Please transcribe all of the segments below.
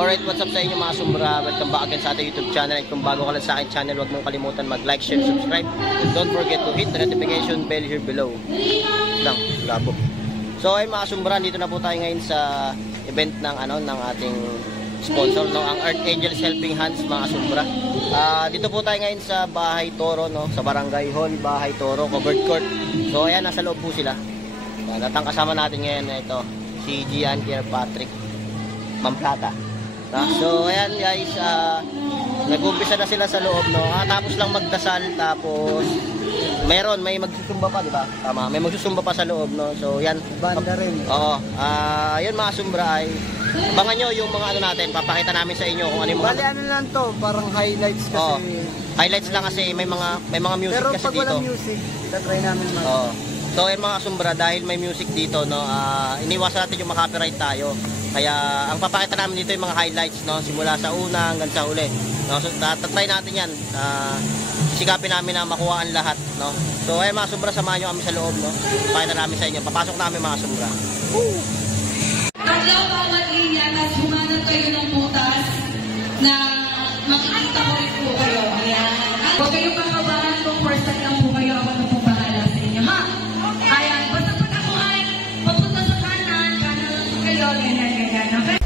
Alright, what's up sa inyo mga sumbra? Welcome back again sa ating YouTube channel. At kung bago ka lang sa akin channel, huwag mong kalimutan mag-like, share, subscribe. And don't forget to hit the notification bell here below. Lang, labo. So ayun mga sumbra, dito na po tayo ngayon sa event ng ng ating sponsor, no, ang Earth Angels Helping Hands mga sumbra. Dito po tayo ngayon sa Bahay Toro, no, sa Barangay Hall, Bahay Toro, covered court. So ayan, nasa loob po sila. Natang kasama natin ngayon na ito, si Gian Patrick Mamplata. So ayan guys, nag-umpisa na sila sa loob, no. Tapos lang magdasal, tapos may magsusumba pa, di ba? Tama, may magsusumba pa sa loob, no. So yan, banda rin. Oo. Ayun mga sumbra, ay abangan nyo yung mga natin, papakita namin sa inyo kung ano yung mga... Bali ano lang to, parang highlights kasi. Oo. Highlights lang kasi may mga music. Pero kasi dito. Pero pag walang music, try namin mag... Oo. So ayun mga sumbra, dahil may music dito, no, iniwasan natin yung makapiright tayo. Kaya ang papakita namin dito yung mga highlights, no, simula sa una hanggang sa uli. No, so tatry natin 'yan. Sikapin namin na makuha ang lahat, no. So ay mga sumbra, samahan niyo kami sa loob, no. Papakita namin sa inyo. Papasok namin mga sumbra. Tatlo bawat linya, tapos humanap kayo ng butas na makikita ko rin po kayo. Ayan. Huwag kayong kakabahan kung first time lang po kayo, ako na po bahala sa inyo, ha? Ayan. Basta pag ako ay papunta sa kanan lang po kayo, ganyan, okay?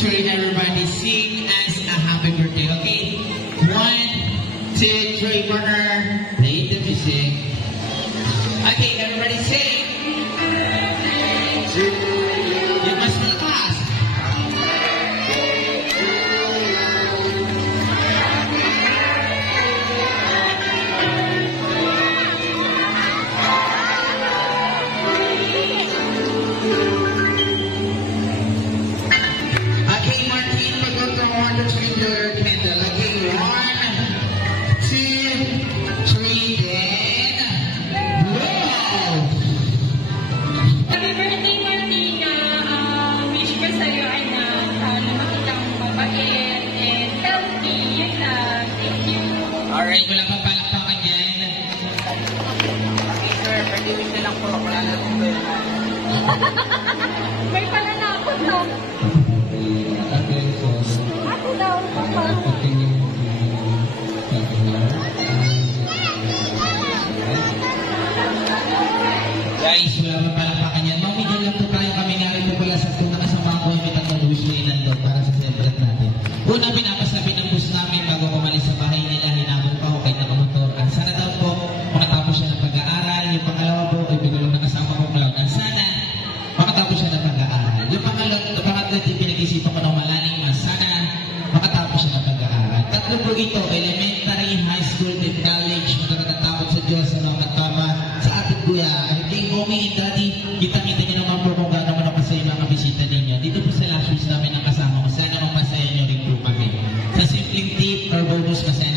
3, everybody sing as a happy birthday, okay? 1, 2, 3, partner. Play the music. Okay, everybody sing. You must be fast. Okay, Martin, mag-go from 1 to 3 to your candle. Okay, 1, 2, 3, then blow! Happy birthday, Martina. Wish ko sa'yo, anak. Sana makita mong mabait and healthy. Yun lang. Thank you. Alright, wala pang palakpakan dyan. Okay, sir. Pwede wish na lang po. Wala na lang po yun. May pananakot lang. Ako daw, papa. Guys, wala pang palakpakan yan. Mamigyan lang po tayo kami namin po pala sa tunang kasama ko yung mitang wish na ilan daw para sa celebrate natin. Una, pinapasabi ng bus namin bago kumalis sa bahay nila, hinabol pa ako kahit nakamotor. Ang sana daw po, makatapos siya ng pag-aaral. Yung pangalawa po, ay bigulong na kasama ko cloud. Ang sana, makatapos siya ng pag-aaral. Yung pangatlo, pinag-isipan ko ng malalim, ang sana, makatapos siya ng pag-aaral. Tatlo po ito, elementary, high school, and college, magkakatakot sa Diyos, ano ang tama sa ating kuya. Hey, mommy and daddy, kita-kita niyo naman po kung gano'n naman masaya mga bisita ninyo. Dito po sa last week namin ang kasama ko. Sana masaya niyo rin po kami. Sa simpleng tip or bonus, masaya